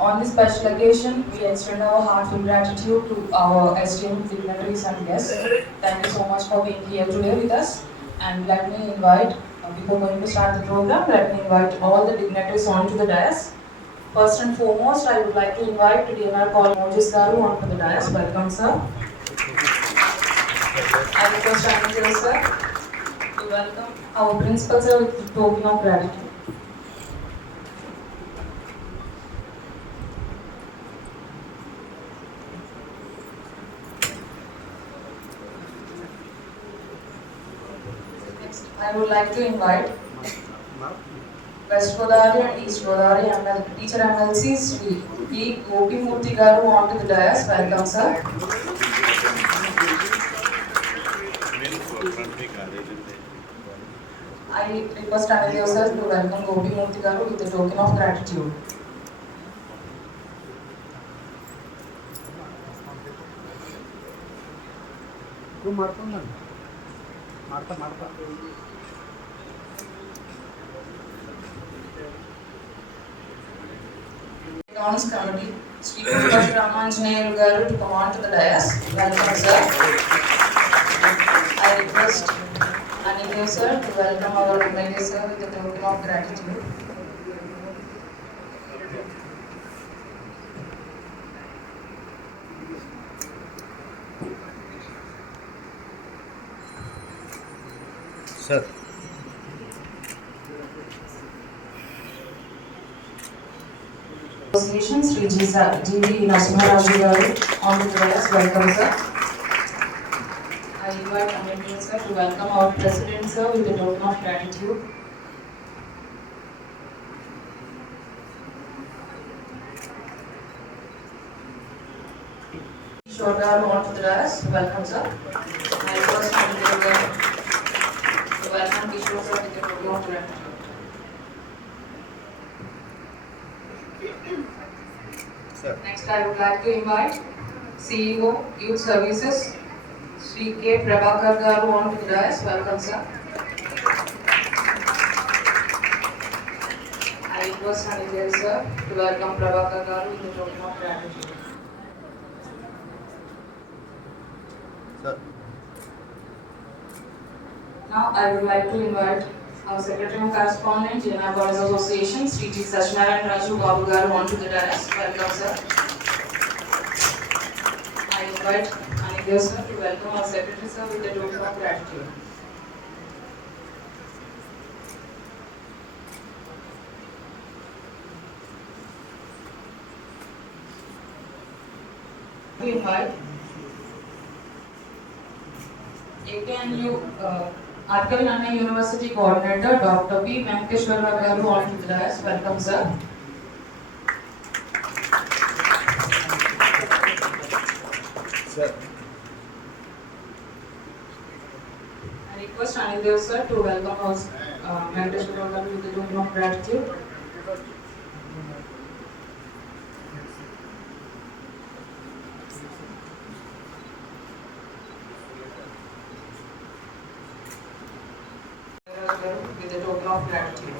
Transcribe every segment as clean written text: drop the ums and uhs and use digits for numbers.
On this special occasion, we extend our heartfelt gratitude to our esteemed dignitaries and guests. Thank you so much for being here today with us. And let me invite, before going to start the program, let me invite all the dignitaries onto the dais. First and foremost, I would like to invite DNR Paul Mojis Garu onto the dais. Welcome, sir. I request Anil sir to welcome our principal sir with the token of gratitude. Next, I would like to invite West Godavari and East Godavari and teacher MLC Sri P. Gopimurthy Garu onto the dais. Welcome, sir. I request Anil sir to welcome Gopimurthy Garu with the token of gratitude. Dance committee, Sri Ramanjaneyalu Garu to come on to the dais. Welcome, sir. I request Anil sir to welcome our MLA sir with the token of gratitude. Sir. Association Sri G.V. Narasimharaju Garu on the dais. Welcome, sir. I invite Anil sir to welcome our president sir with the token of gratitude. Kishore Garu on to the dais. Welcome, sir. I request Anil sir to welcome Kishore sir with the token of gratitude. Sir. Next, I would like to invite CEO Youth Services Sri K. Prabhakar Garu on to the dais. Welcome, sir. I request Anil sir to welcome Prabhakar Garu with the token of gratitude. Sir. Now, I would like to invite our Secretary of Correspondence, Jena College Association, Sri G. Sachinarayan Raju Babu Garu on to the dais. Welcome, sir. I invite Anil sir to welcome our Secretary sir with the token of gratitude. We invite AKNU Arkavi Nanna University Coordinator Dr. P. Venkateshwara Garu on to the dais. Welcome, sir. Sir. I request Anil sir to welcome us Venkateshwara Garu with the token of gratitude. With the token of gratitude.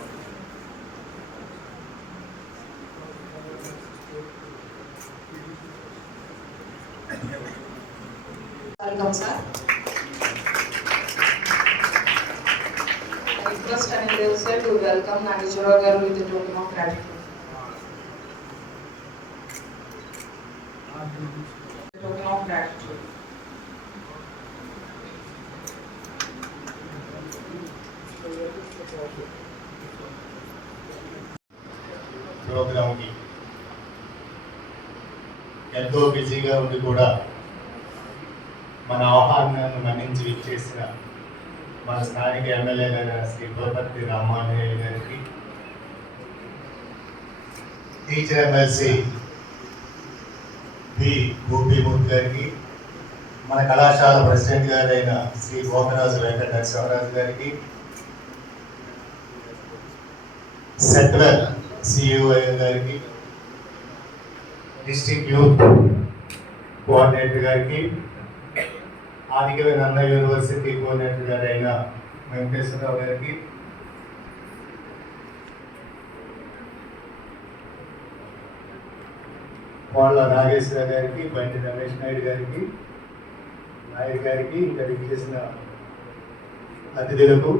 Welcome, sir. I request Anil sir to welcome Nageshwara Garu with the token of gratitude. The token of gratitude. ప్రోగ్రామ్కి ఎంతో బిజీగా ఉండి కూడా మన ఆహ్వానాన్ని మన్నించి విచ్చేసిన మన స్థానిక ఎమ్మెల్యే గారు శ్రీ గోపతి రామాంజనేయులు గారికి, టీచర్ ఎమ్మెల్సీ బి గోపీమూర్తి గారికి, మన కళాశాల ప్రెసిడెంట్ గారైన శ్రీ గోపరాజు వెంకట నరసింహరాజు గారికి, సెంట్రల్ సిఇఓ గారికి, డిస్ట్రిక్ట్ యూత్ కోఆర్డినేటర్ గారికి, ఆదికవి నన్న యూనివర్సిటీ కోఆర్డినేటర్ గారైన వెంకటేశ్వరరావు గారికి, కోళ్ళ నాగేశ్వర గారికి, బండి రమేష్ నాయుడు గారికి, నాయుడు గారికి, ఇంకా చేసిన అతిథులకు,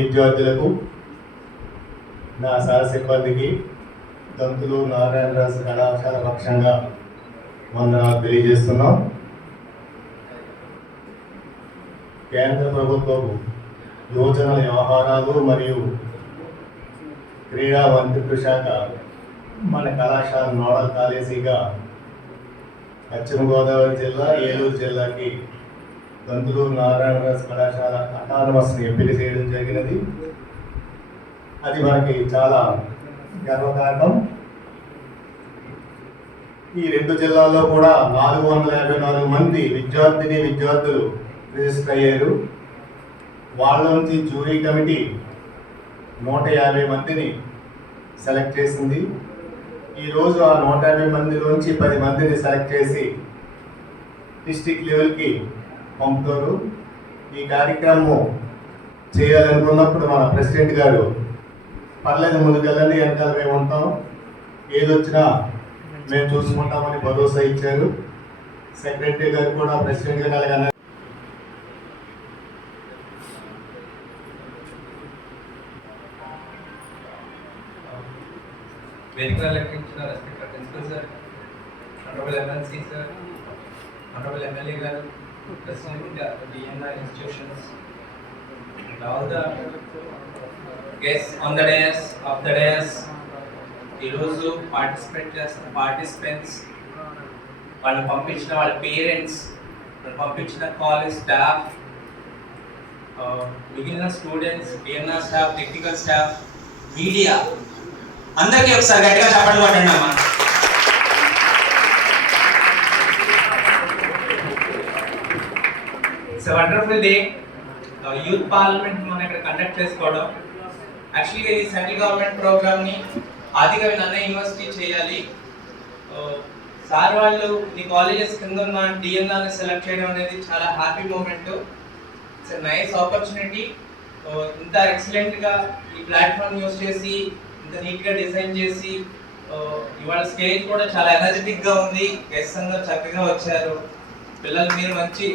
విద్యార్థులకు, నా సహ సిబ్బందికి దంతులు నారాయణరాజు కళాశాల పక్షంగా వందనాలు తెలియజేస్తున్నాం. కేంద్ర ప్రభుత్వపు యువజన వ్యవహారాలు మరియు క్రీడా మంత్రిత్వ శాఖ మన కళాశాల మోడల్ కాలేజీగా పశ్చిమ గోదావరి జిల్లా, ఏలూరు జిల్లాకి దంతులూరు నారాయణరాజు కళాశాల అటానమస్ని ఎంపిక చేయడం జరిగినది. అది మనకి చాలా గర్వకారణం. ఈ రెండు జిల్లాల్లో కూడా 454 మంది విద్యార్థులు రిజిస్టర్ అయ్యారు. వాళ్ళ నుంచి జ్యూరీ కమిటీ 150 మందిని సెలెక్ట్ చేసింది. ఈరోజు ఆ 150 మందిలోంచి 10 మందిని సెలెక్ట్ చేసి డిస్ట్రిక్ట్ లెవెల్కి పంపుతారు. ఈ కార్యక్రమం చేయాలనుకున్నప్పుడు మన ప్రెసిడెంట్ గారు పర్లేదు ముందుకెళ్ళండి, వెనకాల మేము ఉంటాం, ఏదొచ్చినా మేము చూసుకుంటామని భరోసా ఇచ్చారు. సెక్రటరీ గారు కూడా ప్రెసిడెంట్ గారు అలాగన్నారు. వేదికగా లెక్కించిన respected principal sir, honourable MLC sir, honourable MLA గారు, president DNR institutions, and all the guests on the dais, ఈరోజు పార్టిసిపెంట్స్, వాళ్ళని పంపించిన వాళ్ళ పేరెంట్స్, వాళ్ళు పంపించిన కాలేజ్ స్టాఫ్, మిగిలిన students, DNR staff, technical staff, media, అందరికీ ఒకసారి గట్టిగా చెప్పండి కొట్టండి అమ్మా. It's wonderful day. Youth parliament మనం ఇక్కడ కండక్ట్ చేసుకోవడం. యాక్చువల్గా ఈ సెంట్రల్ గవర్నమెంట్ ప్రోగ్రామ్ని ఆదిగా నన్న యూనివర్సిటీ చేయాలి. సార్ వాళ్ళు ఈ కాలేజెస్ కింద ఉన్న డిఎన్ఆర్ని సెలెక్ట్ చేయడం అనేది చాలా happy moment. It's nice opportunity. ఇంత ఎక్సలెంట్గా ఈ ప్లాట్ఫామ్ యూస్ చేసి, ఇంత నీట్గా డిజైన్ చేసి, ఇవాళ స్టేజ్ కూడా చాలా ఎనర్జెటిక్గా ఉంది. గెస్ట్స్ అందరూ చక్కగా వచ్చారు. పిల్లలు మీరు మంచి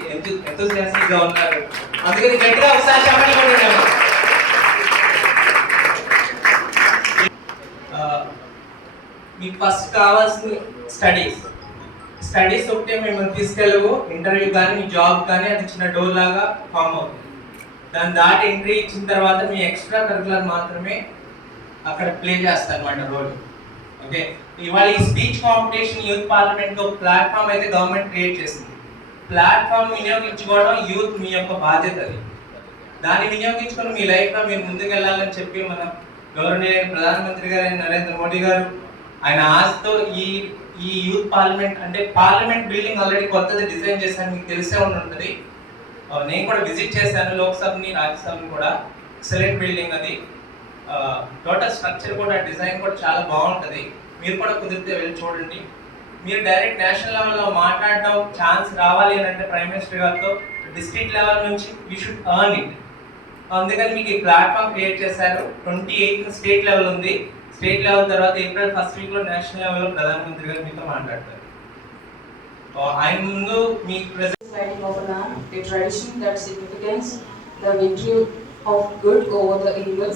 ఎంతూజియాస్టిక్గా ఉన్నారు. అందుకని గట్టిగా ఒకసారి చెప్పండి కొట్టండి. మీకు ఫస్ట్ కావాల్సిన స్టడీస్ ఒకటే మేము తీసుకెళ్ళవు. ఇంటర్వ్యూ కానీ మీ జాబ్ కానీ అది చిన్న డోర్ లాగా ఫామ్ అవుతుంది. దాన్ని దాటి ఎంట్రీ ఇచ్చిన తర్వాత మీ ఎక్స్ట్రా కరికులర్ మాత్రమే అక్కడ ప్లే చేస్తారు అన్నమాట రోల్. ఓకే, ఇవాళ ఈ స్పీచ్ కాంపిటీషన్ యూత్ పార్లమెంట్ ఒక ప్లాట్ఫామ్ అయితే గవర్నమెంట్ క్రియేట్ చేసింది. ప్లాట్ఫామ్ వినియోగించుకోవడం యూత్ మీ యొక్క బాధ్యత. అది దాన్ని వినియోగించుకొని మీ లైఫ్లో మీరు ముందుకు వెళ్ళాలని చెప్పి మన గౌరవనీయ ప్రధానమంత్రి గారు నరేంద్ర మోడీ గారు ఆయన ఆశతో ఈ యూత్ పార్లమెంట్ అంటే పార్లమెంట్ బిల్డింగ్ ఆల్రెడీ కొత్తది డిజైన్ చేశాను, మీకు తెలిసే ఉంటుంది. నేను కూడా విజిట్ చేశాను లోక్సభని, రాజ్యసభని కూడా. ఎక్సలెంట్ బిల్డింగ్ అది. టోటల్ స్ట్రక్చర్ కూడా, డిజైన్ కూడా చాలా బాగుంటుంది. మీరు కూడా కుదిరితే వెళ్ళి చూడండి. మీరు డైరెక్ట్ నేషనల్ లెవెల్లో మాట్లాడడం ఛాన్స్ రావాలి అని అంటే ప్రైమ్ మినిస్టర్ గారితో డిస్ట్రిక్ట్ లెవెల్ నుంచి యూ షుడ్ ఎర్న్ ఇట్. అందుకని మీకు ఈ ప్లాట్ఫామ్ క్రియేట్ చేశారు. 28th స్టేట్ లెవెల్ ఉంది. స్టేట్ లెవెల్ తర్వాత ఏప్రిల్ ఫస్ట్ వీక్లో నేషనల్ లెవెల్లో ప్రధానమంత్రి గారు మీతో మాట్లాడతారు. ఆయన ముందు మీకు Lighting of a lamp, a tradition that signifies the victory of good over the evil,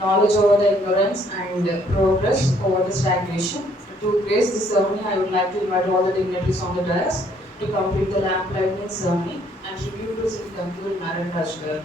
knowledge over the ignorance, and progress over the stagnation. To grace this ceremony, I would like to invite all the dignitaries on the dais to complete the lamp lighting ceremony and tribute to Sri Guntur Narayan Raj garu.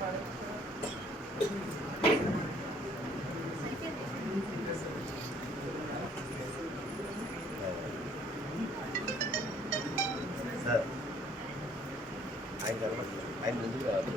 Sir ఆయన ముందుకు రావాలి.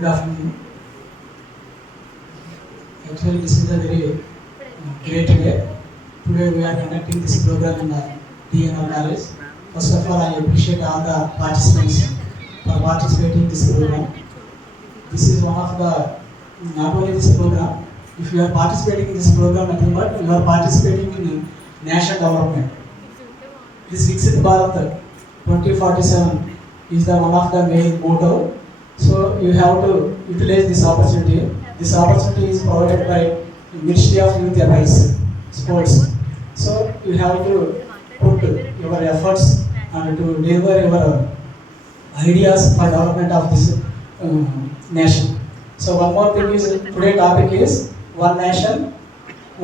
Good afternoon. Actually, this is a very great day. Today we are conducting this program in the DNR College. First of all, I appreciate all the participants for participating in this program. This is one of the, not only this program, if you are participating in this program, nothing but you are participating in national development. This Viksit Bharat 2047 is the one of the main motto. So you have to utilize this opportunity. This opportunity is provided by Ministry of Youth Affairs, Sports. So you have to put your efforts and to deliver your ideas for development of this nation. So one more thing is, today's topic is one nation,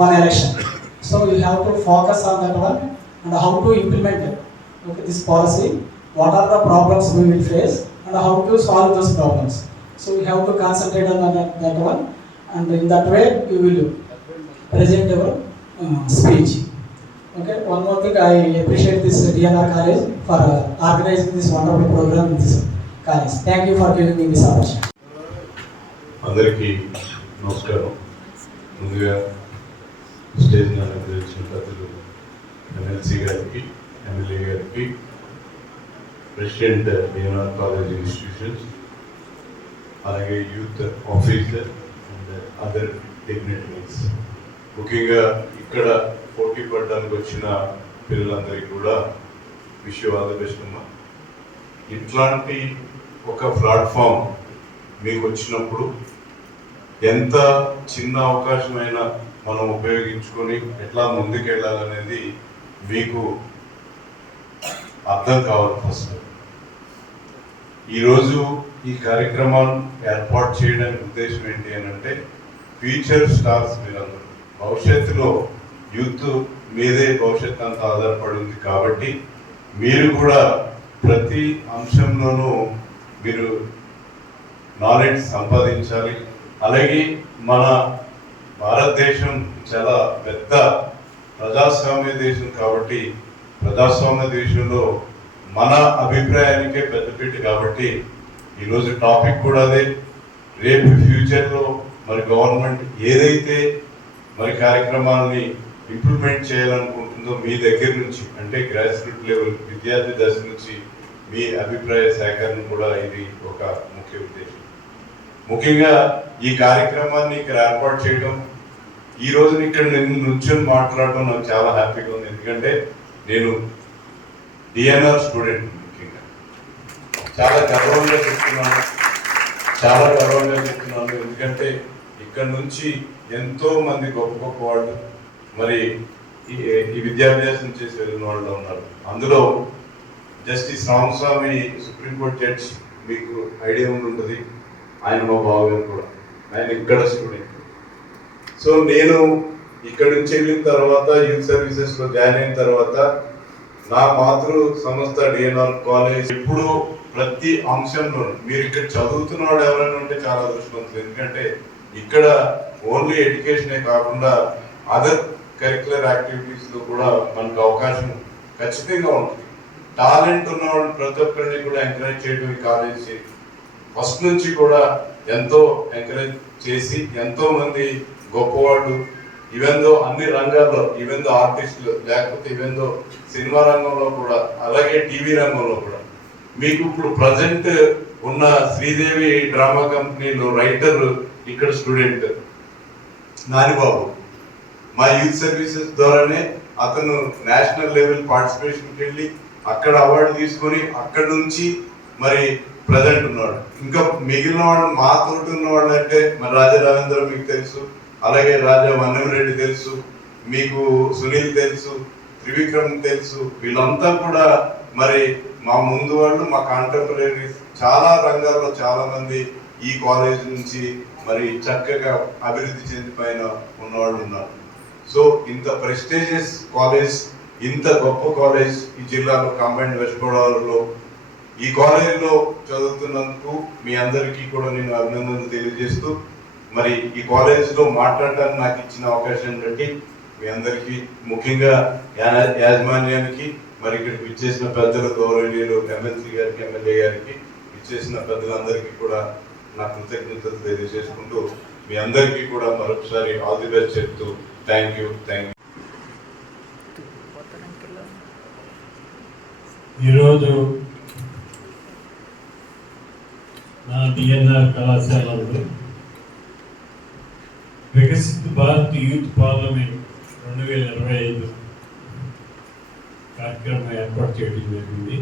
one election. So you have to focus on that one and how to implement this policy. What are the problems we will face and how to solve those problems. So we have to concentrate on that one, and in that way you will present your speech. Okay. One more thing, I appreciate this DNR College for organizing this wonderful program in this college. Thank you for giving me this opportunity. అందరికీ నమస్కారం. ముందుగా stage మీద వచ్చిన పెద్దలు MLC గారికి, MLA గారికి, president DNR college institutions, అలాగే youth officer and other dignitaries, ముఖ్యంగా ఇక్కడ పోటీ పడడానికి వచ్చిన పిల్లలందరికీ కూడా wish you all the best అమ్మా. ఇట్లాంటి ఒక ప్లాట్ఫామ్ మీకు వచ్చినప్పుడు ఎంత చిన్న అవకాశమైనా మనం ఉపయోగించుకొని ఎట్లా ముందుకెళ్ళాలనేది మీకు అర్థం కావాలి. ఫస్ట్ ఈరోజు ఈ కార్యక్రమాన్ని ఏర్పాటు చేయడానికి ఉద్దేశం ఏంటి అని అంటే, ఫ్యూచర్ స్టార్స్ మీరందరూ, భవిష్యత్తులో యూత్ మీదే భవిష్యత్తు అంతా ఆధారపడి ఉంది కాబట్టి మీరు కూడా ప్రతి అంశంలోనూ మీరు నాలెడ్జ్ సంపాదించాలి. అలాగే మన భారతదేశం చాలా పెద్ద ప్రజాస్వామ్య దేశం కాబట్టి ప్రజాస్వామ్య దేశంలో మన అభిప్రాయానికే పెద్దపీట కాబట్టి ఈరోజు టాపిక్ కూడా అదే. రేపు ఫ్యూచర్లో మరి గవర్నమెంట్ ఏదైతే మరి కార్యక్రమాలని ఇంప్లిమెంట్ చేయాలనుకుంటుందో మీ దగ్గర నుంచి, అంటే గ్రాస్ రూట్ లెవెల్ విద్యార్థి దశ నుంచి మీ అభిప్రాయ సేకరణ కూడా ఇది ఒక ముఖ్య ఉద్దేశం. ముఖ్యంగా ఈ కార్యక్రమాన్ని ఇక్కడ ఏర్పాటు చేయడం, ఈ రోజున ఇక్కడ నేను నుంచొని మాట్లాడడం నాకు చాలా హ్యాపీగా ఉంది. ఎందుకంటే నేను డిఎన్ఆర్ స్టూడెంట్, ముఖ్యంగా చాలా గర్వంగా చెప్తున్నాను. ఎందుకంటే ఇక్కడ నుంచి ఎంతో మంది గొప్ప గొప్ప వాళ్ళు మరి ఈ విద్యాభ్యాసం చేసి వెళ్ళిన వాళ్ళు ఉన్నారు. అందులో జస్టిస్ రామస్వామి సుప్రీంకోర్టు జడ్జి, మీకు ఐడియా ఉంటుంది, ఆయన మా బావగారు కూడా, ఆయన ఇక్కడ స్టూడెంట్. సో నేను ఇక్కడ నుంచి వెళ్ళిన తర్వాత యూత్ సర్వీసెస్లో జాయిన్ అయిన తర్వాత నా మాతృ సంస్థ డిఎన్ఆర్ కాలేజ్ ఎప్పుడు ప్రతి అంశంలో మీరు ఇక్కడ చదువుతున్న వాడు ఎవరైనా ఉంటే చాలా అదృష్టవంతులు. ఎందుకంటే ఇక్కడ ఓన్లీ ఎడ్యుకేషనే కాకుండా అదర్ కరిక్యులర్ యాక్టివిటీస్లో కూడా మనకు అవకాశం ఖచ్చితంగా ఉంటుంది. టాలెంట్ ఉన్నవాళ్ళు ప్రతి ఒక్కరిని కూడా ఎంకరేజ్ చేయడం ఈ కాలేజ్ ఫస్ట్ నుంచి కూడా ఎంతో ఎంకరేజ్ చేసి ఎంతో మంది గొప్పవాళ్ళు, ఈవెందో అన్ని రంగాల్లో, ఈవెందో ఆర్టిస్టులు, లేకపోతే ఈవెందో సినిమా రంగంలో కూడా, అలాగే టీవీ రంగంలో కూడా. మీకు ఇప్పుడు ప్రజెంట్ ఉన్న శ్రీదేవి డ్రామా కంపెనీలో రైటర్ ఇక్కడ స్టూడెంట్ నానిబాబు, మా యూత్ సర్వీసెస్ ద్వారానే అతను నేషనల్ లెవెల్ పార్టిసిపేషన్కి వెళ్ళి అక్కడ అవార్డు తీసుకొని అక్కడ నుంచి మరి ప్రజెంట్ ఉన్నాడు. ఇంకా మిగిలిన వాళ్ళు మా తోటి ఉన్న వాళ్ళు అంటే మరి రాజా రవీంద్ర మీకు తెలుసు, అలాగే రాజా వన్నెమరెడ్డి తెలుసు, మీకు సునీల్ తెలుసు, త్రివిక్రమ్ తెలుసు. వీళ్ళంతా కూడా మరి మా ముందు వాళ్ళు, మా కాంటెంపరీస్ చాలా రంగాల్లో చాలా మంది ఈ కాలేజ్ నుంచి మరి చక్కగా అభివృద్ధి చెందిపోయిన ఉన్నవాళ్ళు ఉన్నారు. సో ఇంత ప్రెస్టీజియస్ కాలేజ్, ఇంత గొప్ప కాలేజ్ ఈ జిల్లాలో కంబైన్డ్ వెస్ట్ గోదావరిలో ఈ కాలేజీలో చదువుతున్నందుకు మీ అందరికీ కూడా నేను అభినందనలు తెలియజేస్తూ మరి ఈ కాలేజీలో మాట్లాడటానికి నాకు ఇచ్చిన అవకాశం బట్టి మీ అందరికీ, ముఖ్యంగా యాజమాన్యానికి, మరి ఇక్కడికి ఇచ్చేసిన పెద్దలు, గౌరవనీయులు ఎమ్మెల్సీ గారికి, ఎమ్మెల్యే గారికి, ఇచ్చేసిన పెద్దలందరికీ కూడా నా కృతజ్ఞతలు తెలియజేసుకుంటూ మీ అందరికీ కూడా మరొకసారి ఆల్ ది బెస్ట్ చెప్తూ థ్యాంక్ యూ. ఈరోజు నా డిఎన్ఆర్ కళాశాలలో వికసిత్ భారత్ యూత్ పార్లమెంట్ 2025 కార్యక్రమం ఏర్పాటు చేయడం జరిగింది.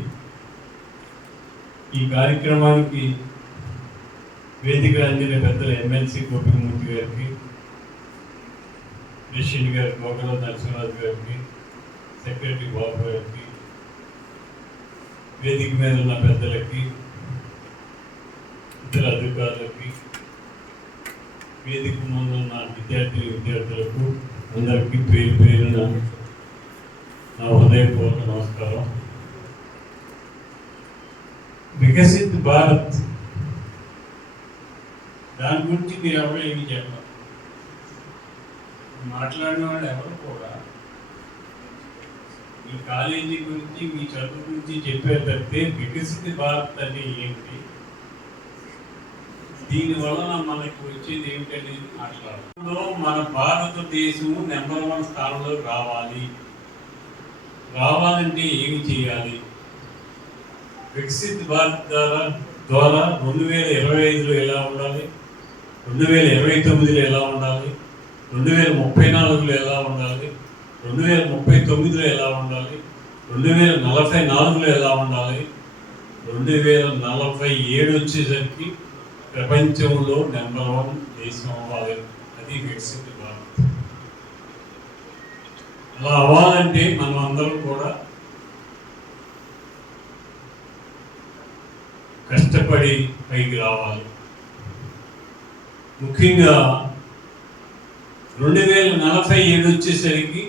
ఈ కార్యక్రమానికి వేదిక అందిన పెద్దల ఎమ్మెల్సీ గోపిమూర్తి గారికి, ప్రెసిడెంట్ గారు గోకల నరసింహరాజు గారికి, సెక్రటరీ బాబు గారికి, వేదిక మీద ఉన్న పెద్దలకి, ఇతర అధికారులకి, వేదిక ముందు ఉన్న విద్యార్థులకు అందరికీ పేరు పేరున నా హృదయపూర్వక నమస్కారం. వికసిత్ భారత్ దాని గురించి మీరు ఎవరు ఏమి చెప్పారు, మాట్లాడిన వాళ్ళు ఎవరు కూడా మీ కాలేజీ గురించి, మీ చదువు గురించి చెప్పారు తప్పితే వికసిత్ భారత్ అంటే ఏమిటి, దీనివల్ల మనకు వచ్చేది ఏమిటనేది మాట్లాడాలి. మన భారతదేశము నెంబర్ 1 స్థానంలో రావాలంటే ఏమి చేయాలి? వికసిత్ భారత్ ద్వారా 2025లో ఎలా ఉండాలి, 2029లో ఎలా ఉండాలి, 2034లో ఎలా ఉండాలి, 2039లో ఎలా ఉండాలి, 2044లో ఎలా ఉండాలి, 2047 వచ్చేసరికి ప్రపంచంలో నెంబర్ 1 దేశం అవ్వాలి. అది వికసిత్ భారత్. అలా అవ్వాలంటే మనం అందరం కూడా కష్టపడి పైకి రావాలి. ముఖ్యంగా 2047 వచ్చేసరికి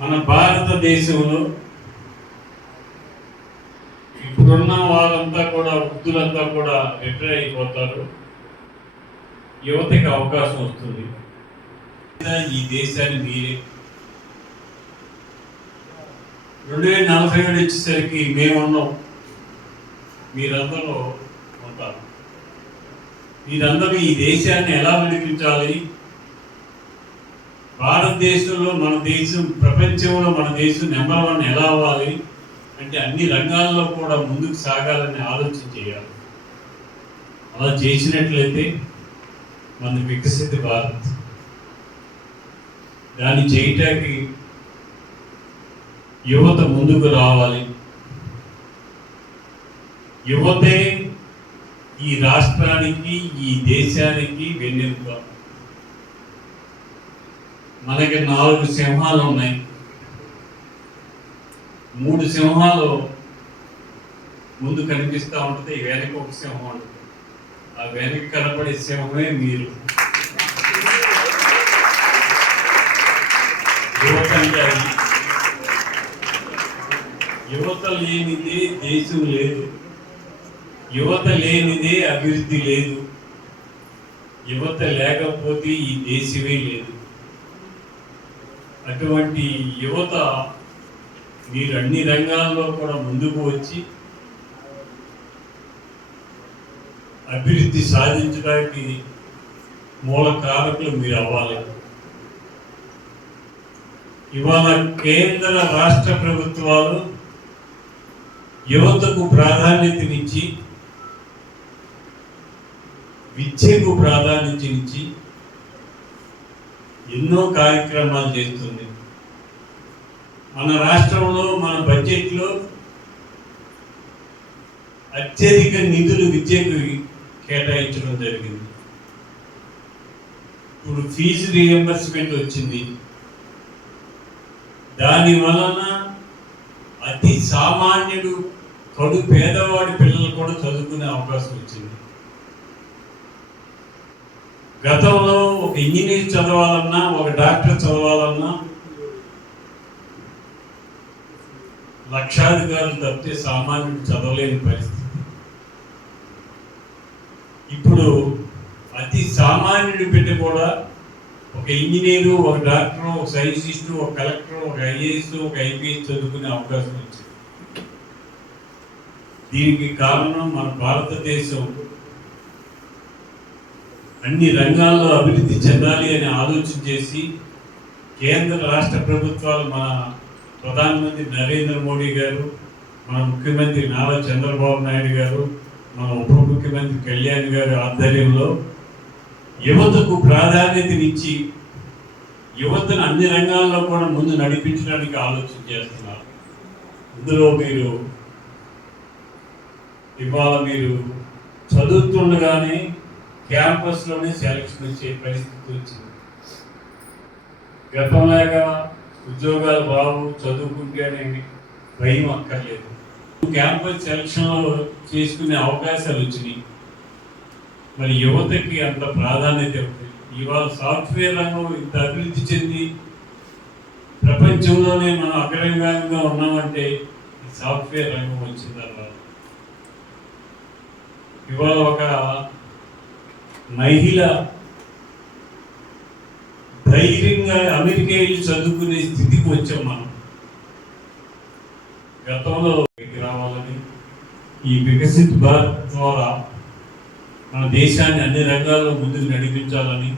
మన భారతదేశంలో ఇప్పుడున్న వాళ్ళంతా కూడా, వృద్ధులంతా కూడా రిటైర్ అయిపోతారు. యువతకి అవకాశం వస్తుంది. ఈ దేశాన్ని మీరే 2047 వచ్చేసరికి మేమున్నాం, మీరందరూ ఉంటారు. మీరందరూ ఈ దేశాన్ని ఎలా నడిపించాలి, భారతదేశంలో మన దేశం, ప్రపంచంలో మన దేశం నెంబర్ 1 ఎలా అవ్వాలి అంటే అన్ని రంగాల్లో కూడా ముందుకు సాగాలని ఆలోచన చేయాలి. అలా చేసినట్లయితే మన వికసిత భారత్. దాన్ని చేయటానికి యువత ముందుకు రావాలి. యువతే ఈ రాష్ట్రానికి, ఈ దేశానికి వెన్నెముక. మనకి 4 సింహాలు ఉన్నాయి. 3 సింహాలు ముందు కనిపిస్తూ ఉంటుంది, వెనక ఒక సింహం ఉంటుంది. ఆ వెనక కనపడే సింహమే మీరు. యువత అంటే అది. యువత లేనిదే దేశం లేదు, యువత లేనిదే అభివృద్ధి లేదు, యువత లేకపోతే ఈ దేశమే లేదు. అటువంటి యువత మీరు అన్ని రంగాల్లో కూడా ముందుకు వచ్చి అభివృద్ధి సాధించడానికి మూల కారకులు మీరు అవ్వాలి. ఇవాళ కేంద్ర రాష్ట్ర ప్రభుత్వాలు యువతకు ప్రాధాన్యతనిచ్చి, విద్యకు ప్రాధాన్యతనిచ్చి ఎన్నో కార్యక్రమాలు చేస్తుంది. మన రాష్ట్రంలో, మన బడ్జెట్లో అత్యధిక నిధులు విద్యకు కేటాయించడం జరిగింది. ఇప్పుడు ఫీజు రీఎంబర్స్మెంట్ వచ్చింది. దాని వలన అతి సామాన్యుడు కడు పేదవాడి పిల్లలు కూడా చదువుకునే అవకాశం వచ్చింది. గతంలో ఒక ఇంజనీర్ చదవాలన్నా, ఒక డాక్టర్ చదవాలన్నా లక్షాధికారులు తప్పితే సామాన్యుడు చదవలేని పరిస్థితి. ఇప్పుడు అతి సామాన్యుడి బిడ్డ కూడా ఒక ఇంజనీరు, ఒక డాక్టర్, ఒక సైంటిస్టు, ఒక కలెక్టర్, ఒక ఐఏఎస్, ఒక ఐపీఎస్ చదువుకునే అవకాశం వచ్చింది. దీనికి కారణం మన భారతదేశం అన్ని రంగాల్లో అభివృద్ధి చెందాలి అని ఆలోచన చేసి కేంద్ర రాష్ట్ర ప్రభుత్వాలు, మన ప్రధానమంత్రి నరేంద్ర మోడీ గారు, మన ముఖ్యమంత్రి నారా చంద్రబాబు నాయుడు గారు, మన ఉప ముఖ్యమంత్రి కళ్యాణ్ గారి ఆధ్వర్యంలో యువతకు ప్రాధాన్యతనిచ్చి యువతను అన్ని రంగాల్లో కూడా ముందు నడిపించడానికి ఆలోచన చేస్తున్నారు. ఇందులో ఇవాళ మీరు చదువుతుండగానే క్యాంపస్లోనే సెలక్షన్ వచ్చే పరిస్థితి వచ్చింది. గతంలాగా ఉద్యోగాలు బాగు, చదువుకుంటేనే భయం అక్కర్లేదు. క్యాంపస్ సెలక్షన్లో చేసుకునే అవకాశాలు వచ్చినాయి. మరి యువతకి అంత ప్రాధాన్యత ఉంది. ఇవాళ సాఫ్ట్వేర్ రంగం ఇంత అభివృద్ధి చెంది ప్రపంచంలోనే మనం అగ్రగామిగా ఉన్నామంటే ఈ సాఫ్ట్వేర్ రంగం వచ్చిన తర్వాత. ఇవాళ ఒక మహిళ ధైర్యంగా అమెరికా వెళ్ళి చదువుకునే స్థితికి వచ్చాం మనం. గతంలో రావాలని ఈ వికసిత్ భారత్ ద్వారా మన దేశాన్ని అన్ని రంగాల్లో ముందుకు నడిపించాలని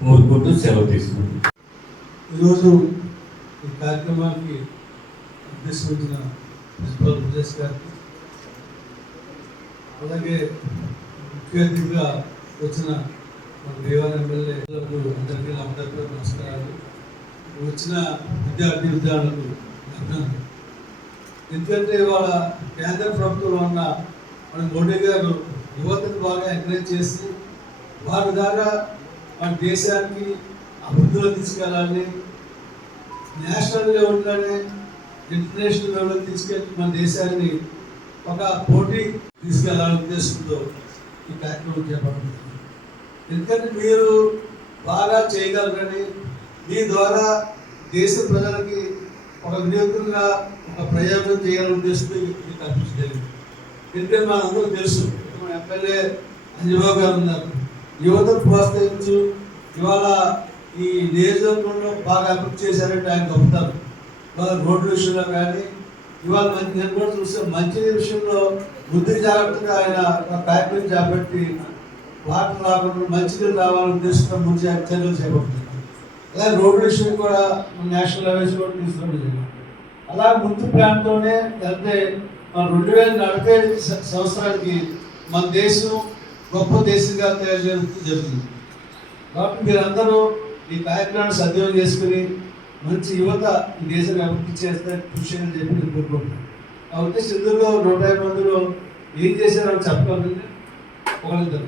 కోరుకుంటూ సెలవు తీసుకుంటాం. ఈరోజు ఈ కార్యక్రమానికి ఉద్దేశించిన ప్రిన్సిపల్ ప్రదేశ్ గారికి, అలాగే ముఖ్య అతిథిగా వచ్చిన మన దేవాలయ ఎమ్మెల్యే అందరికీ నా హృదయపూర్వక నమస్కారాలు. వచ్చిన విద్యార్థులకు అభినందనలు. ఎందుకంటే ఇవాళ కేంద్ర ప్రభుత్వంలో ఉన్న మన మోడీ గారు యువతను బాగా ఎంకరేజ్ చేసి వారి ద్వారా మన దేశానికి అభివృద్ధిలో తీసుకెళ్ళాలని, నేషనల్ లెవెల్లోనే ఇంటర్నేషనల్ లెవెల్లో తీసుకెళ్ళి మన దేశాన్ని ఒక పోటీ తీసుకెళ్లాలనే ఉద్దేశంతో ఈ కార్యక్రమం చేపడుతుంది. ఎందుకంటే మీరు బాగా చేయగలరని, మీ ద్వారా దేశ ప్రజలకి ఒక వినియోగంగా ఒక ప్రయోగం చేయాలనే ఉద్దేశంతో ఇది కల్పించలేదు. ఎందుకంటే మనందరూ తెలుసు, మన ఎమ్మెల్యే అంజబాబు గారు ఉన్నారు. యువతను ప్రోత్సహించు ఇవాళ ఈ నియోజకవర్గంలో బాగా అభివృద్ధి చేశారంటే ఆయన గొప్పతారు. ఇవాళ రోడ్ల విషయంలో కానీ, ఇవాళ నేను కూడా చూస్తే మంచి విషయంలో బుద్ధి జాగ్రత్తగా ఆయన ఒక కార్యక్రమం చేపట్టి వాటర్ రాకుండా మంచినీళ్ళు రావాలని ఉద్దేశంతో ముందు చర్యలు చేపడుతున్నారు. అలాగే రోడ్డు విషయం కూడా నేషనల్ హైవేస్ కూడా తీసుకుంటుంది. అలా ముందు ప్లాన్తోనే అంటే మన 2045 సంవత్సరానికి మన దేశం గొప్ప దేశంగా తయారు చేయడం జరుగుతుంది. కాబట్టి మీరందరూ ఈ కార్యక్రమాన్ని సద్వినియోగం చేసుకుని మంచి యువత ఈ దేశాన్ని అభివృద్ధి చేస్తే కృషి అని చెప్పి నేను కోరుకుంటున్నాను. కాబట్టి సింధులో 150 మందిలో ఏం చేశారో చెప్పగలండి. ఒకరిద్దరు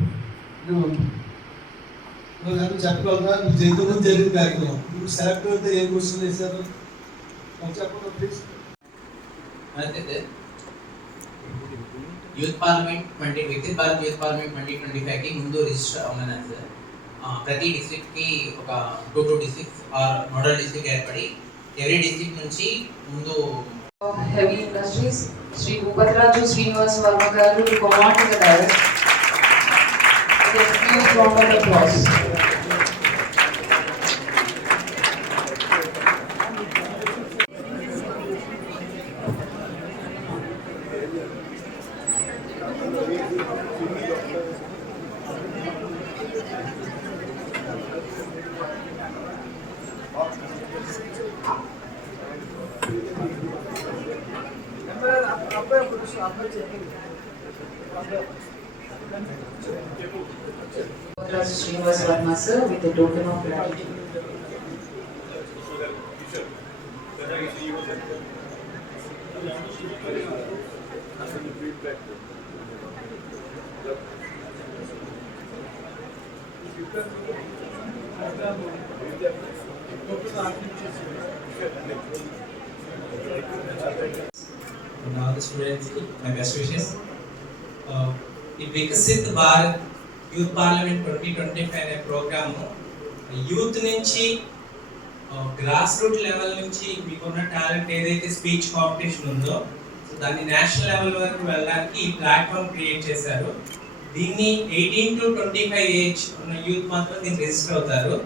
చెప్పగలరా? మీకు జైతులు జరిగిన కార్యక్రమం మీకు సెలెక్ట్ అయితే ఏం క్వశ్చన్ వేశారు చెప్పండి please. Youth parliament Viksit Bharat youth parliament 2025కి ముందు రిజిస్టర్ అవునని సార్. ప్రతి డిస్ట్రిక్ట్కి ఒక 2 డిస్ట్రిక్ట్స్ ఆర్ నోడల్ డిస్ట్రిక్ట్ ఏర్పడి ఎవరీ డిస్ట్రిక్ట్ నుంచి ముందు Heavy Industries, Sri Bhupatraju Srinivas Verma garu to come on to the dais. With a huge round of applause. Bhupatraju Srinivas Verma sir with a token of gratitude. And all the students, my best wishes. ఈ Viksit Bharat youth parliament 2025 అనే programme youth నుంచి grass root level నుంచి మీకున్న talent ఏదైతే speech competition ఉందో దాన్ని national level వరకు వెళ్ళడానికి ఈ ప్లాట్ఫామ్ క్రియేట్ చేశారు. దీన్ని 18 to 25 ఏజ్ ఉన్న యూత్ మాత్రం దీన్ని రిజిస్టర్ అవుతారు.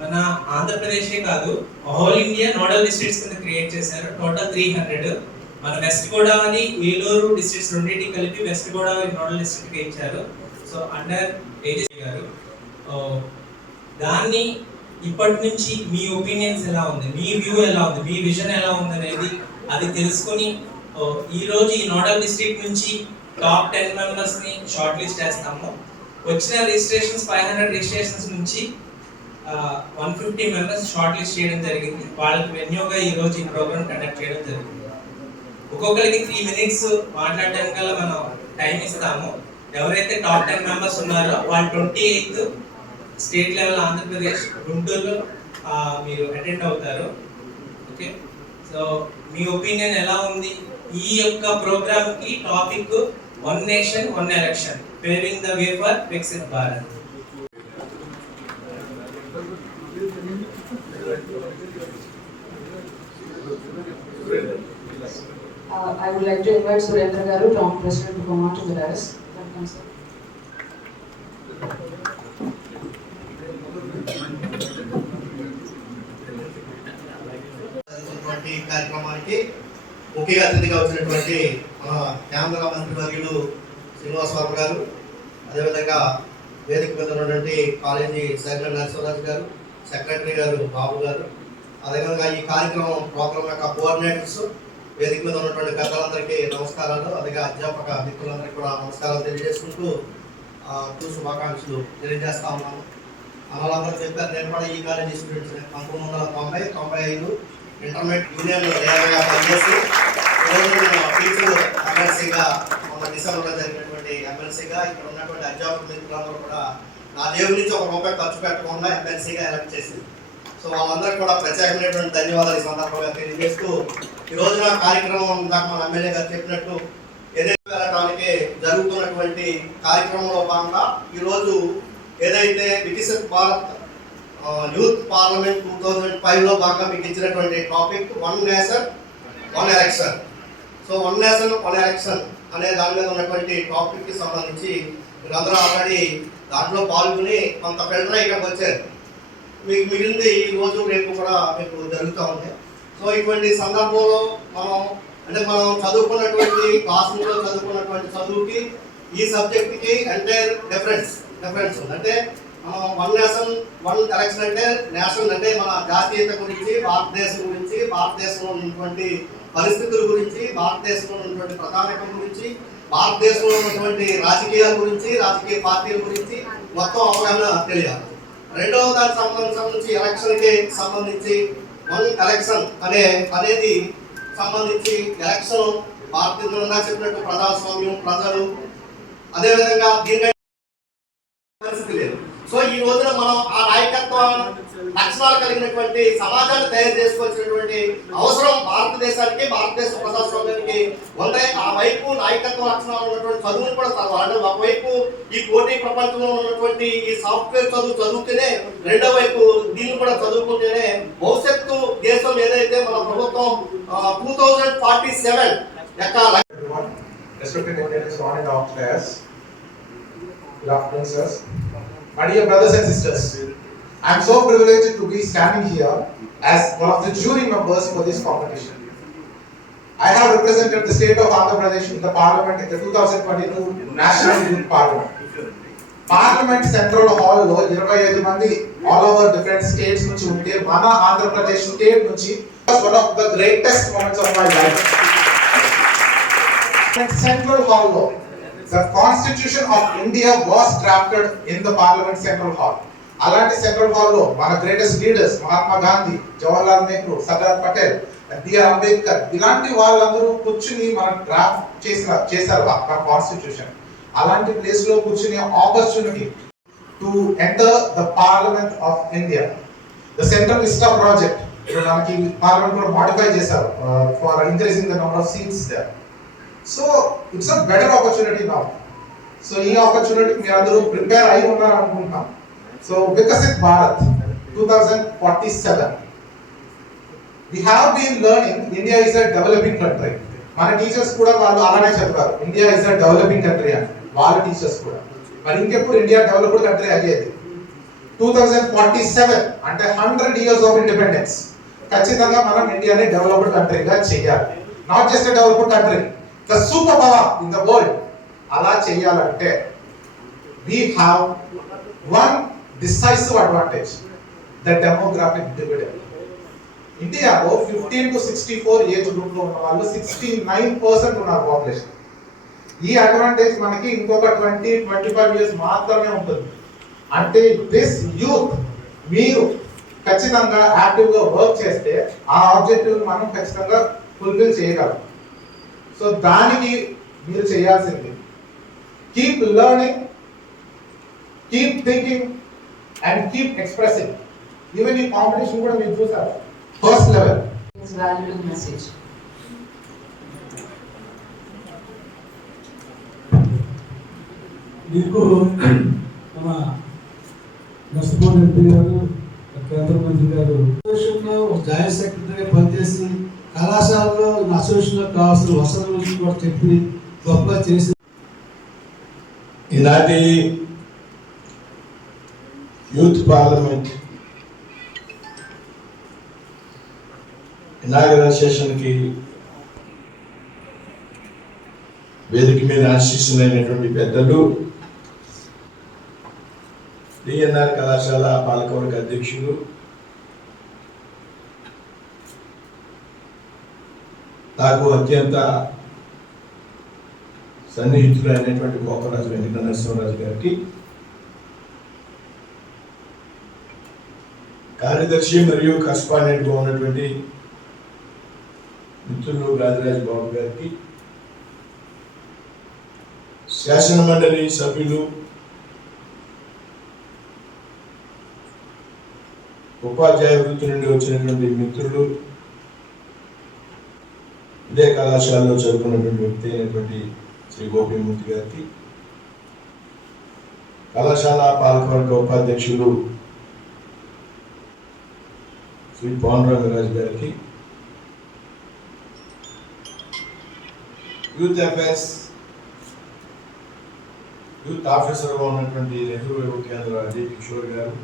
మన ఆంధ్రప్రదేశే కాదు, హోల్ ఇండియా నోడల్ డిస్ట్రిక్ట్స్ కింద క్రియేట్ చేశారు. టోటల్ 300. మన వెస్ట్ గోదావరి, ఏలూరు డిస్ట్రిక్ట్స్ రెండింటికి కలిపి వెస్ట్ గోదావరి నోడల్ డిస్ట్రిక్ట్కి ఇచ్చారు. సో అండర్ ఏజెస్ గారు దాన్ని ఇప్పటి నుంచి మీ ఒపీనియన్స్ ఎలా ఉంది, మీ వ్యూ ఎలా ఉంది, మీ విజన్ ఎలా ఉంది అనేది అది తెలుసుకుని ఈరోజు ఈ నోడల్ డిస్ట్రిక్ట్ నుంచి టాప్ 10 మెంబర్స్ని షార్ట్ లిస్ట్ చేస్తాము. వచ్చిన రిజిస్ట్రేషన్స్ 500 రిజిస్ట్రేషన్స్ నుంచి 150 మెంబర్స్ షార్ట్ లిస్ట్ చేయడం జరిగింది. వాళ్ళకి వెన్యూగా ఈరోజు ఈ ప్రోగ్రామ్ కండక్ట్ చేయడం జరిగింది. ఒక్కొక్కరికి 3 minutes మాట్లాడడానికి గల మనం టైం ఇస్తాము. ఎవరైతే టాప్ 10 మెంబర్స్ ఉన్నారో వాళ్ళు 28th స్టేట్ లెవెల్ ఆంధ్రప్రదేశ్ గుంటూరులో మీరు అటెండ్ అవుతారు. ఓకే, సో మీ ఒపీనియన్ ఎలా ఉంది? ఈ యొక్క ప్రోగ్రామ్ కి topic one nation one election, paving the way for Viksit Bharat. I would like to invite Surendra Garu, Town President, to come on to the dais. Welcome, sir. కార్యక్రమానికి ముఖ్య అతిథిగా వచ్చినటువంటి కేంద్ర మంత్రి వర్యులు శ్రీనివాసరావు గారు, అదేవిధంగా వేదిక మీద ఉన్నటువంటి కాలేజీ సెక్రటరీ నరసింహరాజు గారు, సెక్రటరీ గారు బాబు గారు, అదేవిధంగా ఈ కార్యక్రమం ప్రోగ్రామ్ యొక్క కోఆర్డినేటర్స్, వేదిక మీద ఉన్నటువంటి పెద్దలందరికీ నమస్కారాలు, అలాగే అధ్యాపక మిత్రులందరికీ కూడా నమస్కారాలు తెలియజేసుకుంటూ శుభాకాంక్షలు తెలియజేస్తా ఉన్నాను. వాళ్ళందరూ చెప్పారు, నేను కూడా ఈ కాలేజీ స్టూడెంట్స్ 1990-95 ఇంటర్మీడియట్ యూనియన్ లీడర్గా పనిచేసి ఈరోజు నేను టీచర్ ఎమ్మెల్సీగా మొన్న డిసెంబర్లో జరిగినటువంటి ఎమ్మెల్సీగా ఇక్కడ ఉన్నటువంటి అధ్యాపక మిత్రులందరూ కూడా నా దేవుడి నుంచి ₹1 ఖర్చు పెట్టకుండా ఎమ్మెల్సీగా ఎలక్ట్ చేసింది. సో వాళ్ళందరికీ కూడా ప్రత్యేకమైనటువంటి ధన్యవాదాలు ఈ సందర్భంగా తెలియజేస్తూ ఈ రోజున కార్యక్రమం దాకా మన ఎమ్మెల్యే గారు చెప్పినట్టు ఏదైతే వెళ్ళడానికి జరుగుతున్నటువంటి కార్యక్రమంలో భాగంగా ఈరోజు ఏదైతే వికసిత్ భారత్ యూత్ పార్లమెంట్ 2005లో భాగంగా మీకు ఇచ్చినటువంటి topic one nation one election. So one nation one election అనే దాని మీద ఉన్నటువంటి టాపిక్కి సంబంధించి మీరందరూ ఆల్రెడీ దాంట్లో పాల్గొని కొంత ఫిల్టర్ ఇక్కడికి వచ్చారు. మీకు మిగిలింది ఈ రోజు రేపు కూడా మీకు జరుగుతూ ఉంది. సో ఇటువంటి సందర్భంలో మనం చదువుకున్నటువంటి క్లాసులో చదువుకున్నటువంటి చదువుకి ఈ సబ్జెక్ట్కి అంటే డిఫరెన్స్ ఉంది. అంటే వన్ నేషన్ వన్ ఎలక్షన్ అంటే నేషనల్ అంటే మన జాతీయత గురించి, భారతదేశం గురించి, భారతదేశంలో ఉన్నటువంటి పరిస్థితుల గురించి, భారతదేశంలో ఉన్నటువంటి ప్రధానికం గురించి, భారతదేశంలో ఉన్నటువంటి రాజకీయాల గురించి, రాజకీయ పార్టీల గురించి మొత్తం అవగాహన తెలియాలి. రెండవ దానికి సంబంధించి ఎలక్షన్కి సంబంధించి వన్ ఎలక్షన్ అనేది సంబంధించి ఎలక్షన్ భారతదేశంలో చెప్పినట్టు ప్రజాస్వామ్యం, ప్రజలు, అదేవిధంగా దీని పరిస్థితి లేదు. సో ఈ రోజున మనం ఆ నాయకత్వ లక్షణాలు కలిగినటువంటి సమాజాన్ని తయారు చేసుకోవాల్సినటువంటి అవసరం భారతదేశానికి, భారతదేశ ప్రజాస్వామ్యానికి ఉంది. ఆ వైపు నాయకత్వ లక్షణాలు ఉన్నటువంటి చదువును కూడా చదవాలి. ఒకవైపు ఈ పోటీ ప్రపంచంలో ఉన్నటువంటి ఈ సాఫ్ట్వేర్ చదువుతూనే రెండో వైపు దీన్ని కూడా చదువుకుంటేనే భవిష్యత్తు దేశం ఏదైతే మన ప్రభుత్వం 2047 యొక్క respected attendants on and off class. Good afternoon, sirs. My dear brothers and sisters, I am so privileged to be standing here as one of the jury members for this competition. I have represented the state of Andhra Pradesh in the parliament in the 2022 National Youth Parliament. Parliament Central Hall lo 25 mandi all over different states nunchi unte mana Andhra Pradesh state nunchi was one of the greatest moments of my life. Central Hall lo the Constitution of India was drafted in the Parliament Central Hall. Alanti Central Hall lo mana greatest leaders Mahatma Gandhi, Jawaharlal Nehru, Sardar Patel, B R Ambedkar, ఇలాంటి వాళ్ళందరూ కూర్చుని మనం draft చేశారు ఆ constitution. అలాంటి place లో కూర్చుని opportunity to enter the parliament of India, the central vista project. మనకి పార్లమెంట్ కూడా మాడిఫై చేశారు for increasing the number of seats there. So it's a better opportunity now. So ఈ ఆపర్చునిటీ మీరు అందరూ ప్రిపేర్ అయి ఉన్నారు అనుకుంటున్నాం. సో Viksit Bharat 2047, we have been learning India is a developing country. మన టీచర్స్ కూడా వాళ్ళు అలానే చెప్పారు, India is a developing country అని వాళ్ళ టీచర్స్ కూడా. మరి ఇంకెప్పుడు ఇండియా డెవలప్డ్ కంట్రీ అయ్యేది? 2047 అంటే 100 years ఆఫ్ ఇండిపెండెన్స్. ఖచ్చితంగా మనం ఇండియాని డెవలప్డ్ కంట్రీగా చేయాలి. Not just a developed country, the super power in the world. అలా చేయాలంటే we have one decisive advantage, the demographic dividend. ఇండియాలో 15 to 64 ఏజ్ గ్రూప్ లో ఉన్న వాళ్ళు 69% ఉన్నారు పాపులేషన్. ఈ అడ్వాంటేజ్ మనకి ఇంకొక 20-25 years మాత్రమే ఉంటుంది. అంటే దిస్ యూత్ మీరు ఖచ్చితంగా యాక్టివ్ గా వర్క్ చేస్తే ఆ ఆబ్జెక్టివ్ మనం ఖచ్చితంగా ఫుల్ఫిల్ చేయగలం. సో దానికి మీరు చేయాల్సింది keep learning, keep thinking and keep expressing. Even ఈ కాంపిటీషన్ కూడా మీరు చూసారు first level. His valuable message. మీకు మన నష్టపోయిన ఎంపీ గారు, కేంద్ర మంత్రి గారు అసోసియేషన్లో జాయింట్ సెక్రటరీగా పనిచేసి కళాశాలలో అసోసియేషన్లో కావాల్సిన వసతుల గురించి కూడా చెప్పి గొప్పగా చేసి ఈనాటి యూత్ పార్లమెంట్ ఇనాగరల్ సెషన్కి వేదిక మీద ఆశీస్సులైనటువంటి పెద్దలు, డిఎన్ఆర్ కళాశాల పాలకవర్గ అధ్యక్షులు, నాకు అత్యంత సన్నిహితులు అయినటువంటి గోపరాజు వెంకట నరసింహరాజు గారికి, కార్యదర్శి మరియు కరస్పాండెంట్గా ఉన్నటువంటి మిత్రులు రాజరాజ్ బాబు గారికి, శాసన మండలి సభ్యులు, ఉపాధ్యాయ వృత్తి నుండి వచ్చినటువంటి మిత్రులు, ఇదే కళాశాలలో చదువుకున్నటువంటి వ్యక్తి అయినటువంటి శ్రీ గోపీమూర్తి గారికి, కళాశాల పాలకవర్గ ఉపాధ్యక్షులు శ్రీ పవన్రామరాజు గారికి, యూత్ అఫైర్స్ యూత్ ఆఫీసర్గా ఉన్నటువంటి నెహ్రూ యువ కేంద్ర అజయ్ కిషోర్ గారు,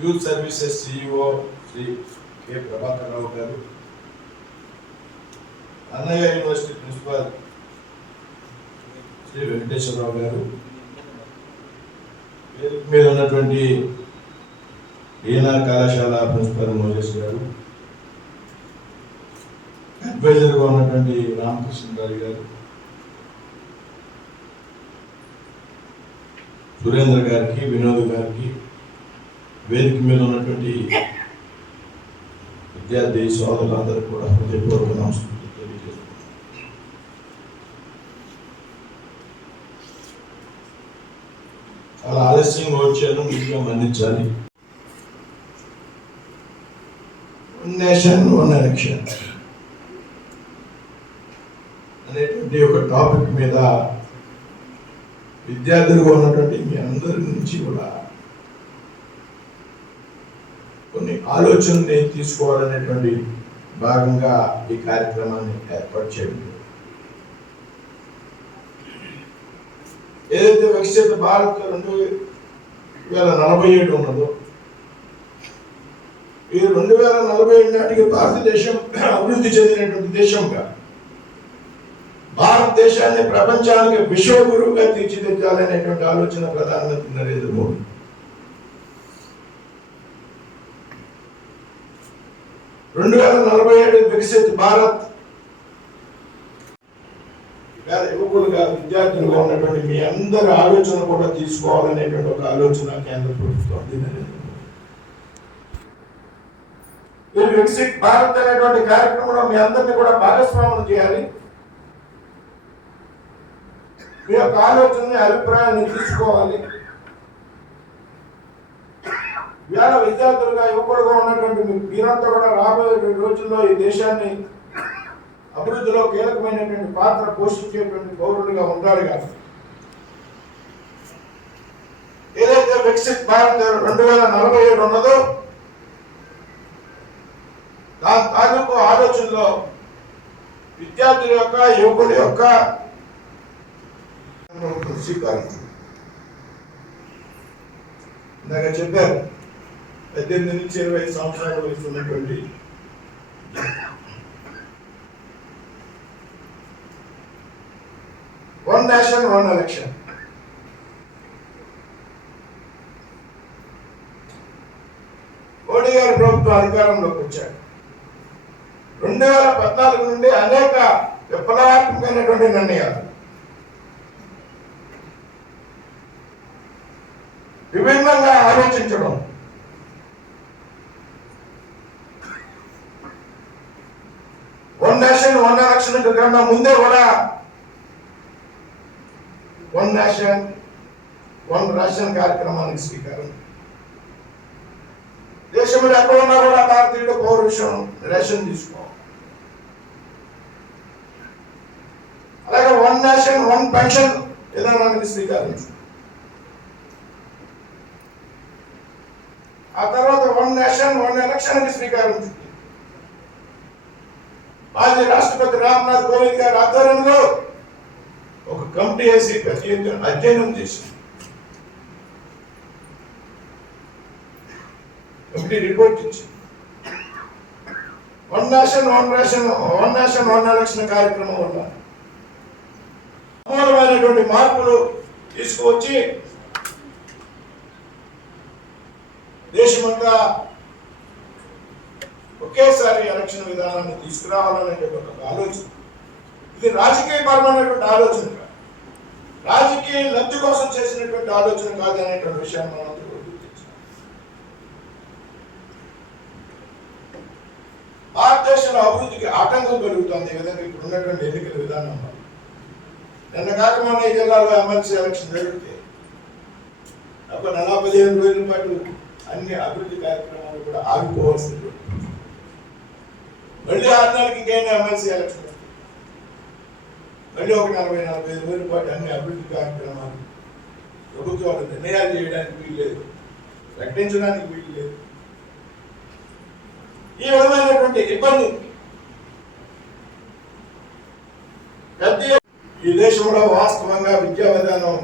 youth services CEO Shri K Prabhakar Rao గారు, అన్నయ్య యూనివర్సిటీ ప్రిన్సిపాల్ శ్రీ వెంకటేశ్వరరావు గారు, వేదిక మీద ఉన్నటువంటి ఏఎన్ఆర్ కళాశాల ప్రిన్సిపాల్ మోజస్ గారు, అడ్వైజర్గా ఉన్నటువంటి రామకృష్ణరాజు గారు, సురేంద్ర గారికి, వినోద్ గారికి, వేదిక మీద ఉన్నటువంటి విద్యార్థి సోదరులందరూ కూడా హృదయపూర్వక నమస్కారం తెలియజేస్తున్నాను. చాలా ఆలస్యంగా వచ్చాను, మీరుగా మన్నించాలి. నేషన్ వన్ ఎలక్షన్ అనేటువంటి ఒక టాపిక్ మీద విద్యార్థులుగా ఉన్నటువంటి మీ అందరి నుంచి కూడా కొన్ని ఆలోచనలు నేను తీసుకోవాలనేటువంటి భాగంగా ఈ కార్యక్రమాన్ని ఏర్పాటు చేయడం. ఏదైతే వికసిత భారత్ 2047 ఉన్నదో, ఈ 2047 నాటికి భారతదేశం అభివృద్ధి చెందినటువంటి దేశంగా, భారతదేశాన్ని ప్రపంచానికి విశ్వగురువుగా తీర్చిదిద్దాలనేటువంటి ఆలోచన ప్రధానమంత్రి నరేంద్ర మోడీ. రెండు 2047 వికసిత్ భారత్ యువకులుగా, విద్యార్థులుగా ఉన్నటువంటి మీ అందరి ఆలోచన కూడా తీసుకోవాలనేటువంటి ఒక ఆలోచన కేంద్ర ప్రభుత్వం. వికసిత్ భారత్ అనేటువంటి కార్యక్రమంలో మీ అందరినీ కూడా భాగస్వాములు చేయాలి. మీ యొక్క ఆలోచనని అభిప్రాయాన్ని తీసుకోవాలి. ఇవాళ విద్యార్థులుగా యువకుడుగా ఉన్నటువంటి మీరంతా కూడా రాబోయే రోజుల్లో ఈ దేశాన్ని అభివృద్ధిలో కీలకమైనటువంటి పాత్ర పోషించేటువంటి పౌరులుగా ఉండాలి. కాదు ఏదైతే వికసిత్ భారత్ 2047 ఉన్నదో దాని తాలూకు ఆలోచనలో విద్యార్థుల యొక్క యువకుల యొక్క స్వీకరించింది. ఇందాక చెప్పారు 18 నుంచి 20 సంవత్సరాల వయసు ఉన్నటువంటి one nation one election. Modi గారి ప్రభుత్వం అధికారంలోకి వచ్చారు. 2014 నుండి అనేక విప్లవాత్మకమైనటువంటి నిర్ణయాలు, విభిన్నంగా ఆలోచించడం, వన్ నేషన్ వన్ ఎలక్షన్ కన్నా ముందే కూడా వన్ నేషన్ వన్ రేషన్ కార్యక్రమానికి శ్రీకారం. దేశంలో ఎక్కడ ఉన్నా కూడా భారతీయుడు పౌరుషం రేషన్ తీసుకోవాలి. అలాగే వన్ నేషన్ వన్ పెన్షన్ విధానానికి శ్రీకారం. ఆ తర్వాత వన్ నేషన్ వన్ ఎలక్షన్ కి శ్రీకారం. మాజీ రాష్ట్రపతి రామ్నాథ్ కోవింద్ గారి ఆధ్వర్యంలో ఒక కమిటీ వేసి అధ్యయనం చేసింది. కమిటీ రిపోర్ట్ ఇచ్చింది. వన్ నేషన్ వన్ ఎలక్షన్ కార్యక్రమం వల్ల అమూలమైనటువంటి మార్పులు తీసుకువచ్చి దేశమంతా ఒకేసారి ఎలక్షన్ విధానాన్ని తీసుకురావాలనేటువంటి ఒక ఆలోచన. ఇది రాజకీయపరమైనటువంటి ఆలోచన కాదు, రాజకీయ లబ్ధి కోసం చేసినటువంటి ఆలోచన కాదు అనేటువంటి విషయాన్ని మనం అందరూ గుర్తించాలి. భారతదేశంలో అభివృద్ధికి ఆటంకం కలుగుతుంది ఈ విధంగా ఇప్పుడు ఉన్నటువంటి ఎన్నికల విధానం. నిన్న కాక మొన్న ఈ జిల్లాలో ఎమ్మెల్సీ ఎలక్షన్ జరిగితే ఒక 15 రోజుల పాటు అన్ని అభివృద్ధి కార్యక్రమాలు కూడా ఆగిపోవాల్సింది. మళ్ళీ 6 నెలలకి ఇంకైనా ఎమ్మెల్సీ ఎలక్షన్ వస్తుంది. మళ్ళీ ఒక 40-45 రోజుల పాటు అన్ని అభివృద్ధి కార్యక్రమాలు ప్రభుత్వాలు నిర్ణయాలు చేయడానికి వీల్లేదు, ప్రకటించడానికి వీల్లేదు. ఈ విధమైనటువంటి ఇబ్బంది ఈ దేశంలో వాస్తవంగా విద్యా విధానం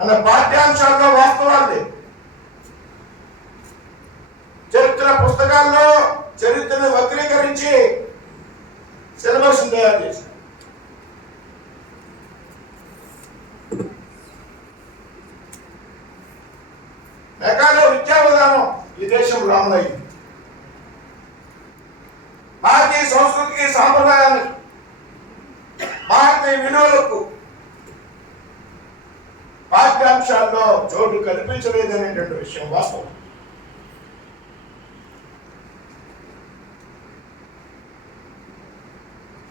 అన్న పాఠ్యాంశాల్లో వాస్తవాలు లేవు. చరిత్ర పుస్తకాల్లో చరిత్రను వక్రీకరించి సిలబస్ తయారు చేశారు. మెకాలో విద్యా విధానం ఈ దేశంలో అమలైంది. భారతీయ సంస్కృతికి సాంప్రదాయాలకు భారతీయ విలువలకు పాఠ్యాంశాల్లో చోటు కల్పించలేదనేటువంటి విషయం వాస్తవం.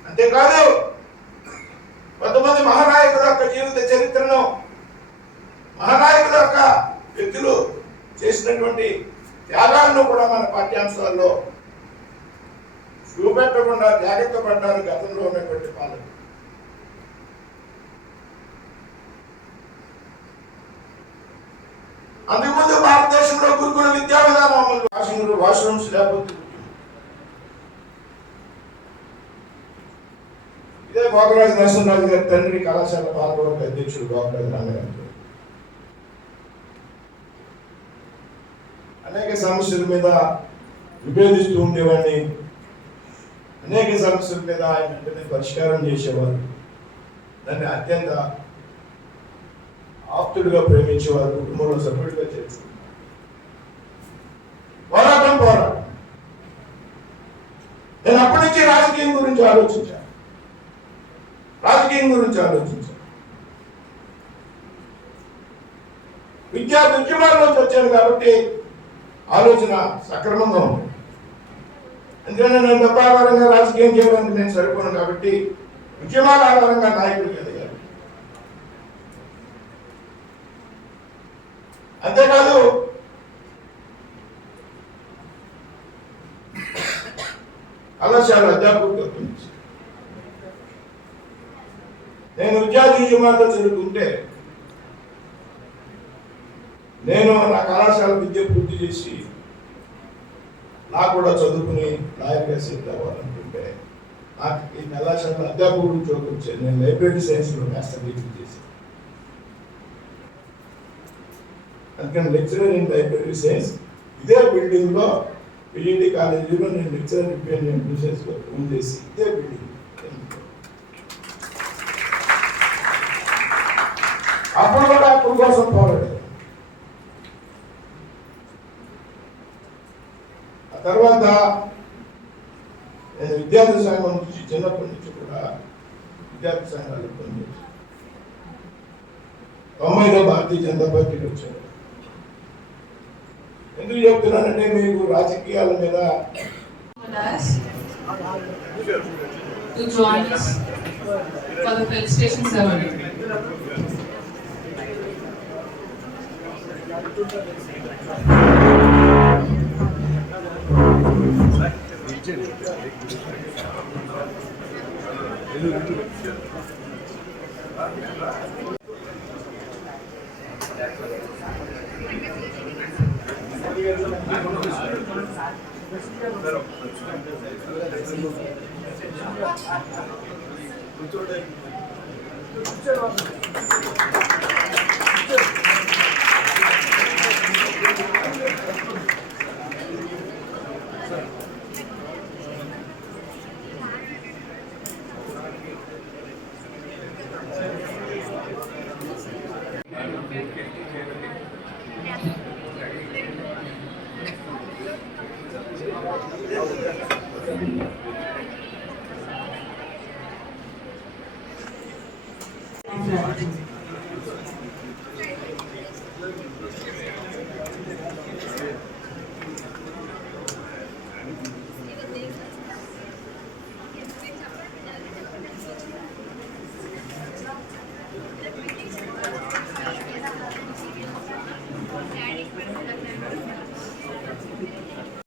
అంతేకాదు కొంతమంది మహానాయకుల యొక్క జీవిత చరిత్రను, మహానాయకుల యొక్క వ్యక్తులు చేసినటువంటి త్యాగాలను కూడా మన పాఠ్యాంశాల్లో చూపెట్టకుండా జాగ్రత్త పడ్డారు గతంలో ఉన్నటువంటి పాలన. అందుకుముందు భారతదేశంలో గురుకుల విద్యా విధానం అమలు, వాష్రూమ్స్ లేకపోతే ఇదే గోకరాజు నరసింహరాజు గారి తండ్రి కళాశాల పాల్గొనక అధ్యక్షుడు గోకరాజు రంగారావు అనేక సమస్యల మీద విభేదిస్తూ ఉండేవాడిని. అనేక సమస్యల మీద ఆయన వెంటనే పరిష్కారం చేసేవారు. దాన్ని అత్యంత ఆప్తుడిగా ప్రేమించేవారు, కుటుంబంలో సభ్యుడిగా చేర్చుకున్నారు. పోరాటం. నేను అప్పటి నుంచి రాజకీయం గురించి ఆలోచించాను. విద్యార్థి ఉద్యమాల నుంచి వచ్చాను కాబట్టి ఆలోచన సక్రమంగా ఉంది. ఎందుకంటే నేను డబ్బు ఆధారంగా రాజకీయం చేయడానికి నేను సరిపోను కాబట్టి ఉద్యమాల ఆధారంగా నాయకులు ఎదగాలి. అంతేకాదు కళాశాల అధ్యాపకుడిగా పనిచేశాను. నేను విద్యార్థి ఉద్యమాల్లో చదువుకుంటే నేను నా కళాశాల విద్య పూర్తి చేసి నాకు కూడా చదువుకుని లాయర్గా సెట్ అవ్వాలనుకుంటే నాకు ఈ కళాశాల అధ్యాపకుడు ఉద్యోగం వచ్చాను. నేను లైబ్రరీ సైన్స్లో మాస్టర్ డిగ్రీ చేశాను. అందుకని లెక్చరర్ ఇన్ లైబ్రరీ సైన్స్ ఇదే బిల్డింగ్లో పిఈడి కాలేజీలో నేను లెక్చరర్ రిపేర్ బిజినెస్లో ఫోన్ చేసి ఇదే బిల్డింగ్ అప్పుడు కూడా అప్పుడు కోసం పోరాడారు. ఆ తర్వాత నేను విద్యార్థి సంఘం నుంచి చిన్నప్పటి నుంచి కూడా విద్యార్థి సంఘాలు పనిచేశాను. 90లో భారతీయ జనతా పార్టీకి వచ్చాను. ఎందుకు చెప్తున్నానంటే మీకు రాజకీయాల మీద to join us for the felicitation ceremony. Thank you.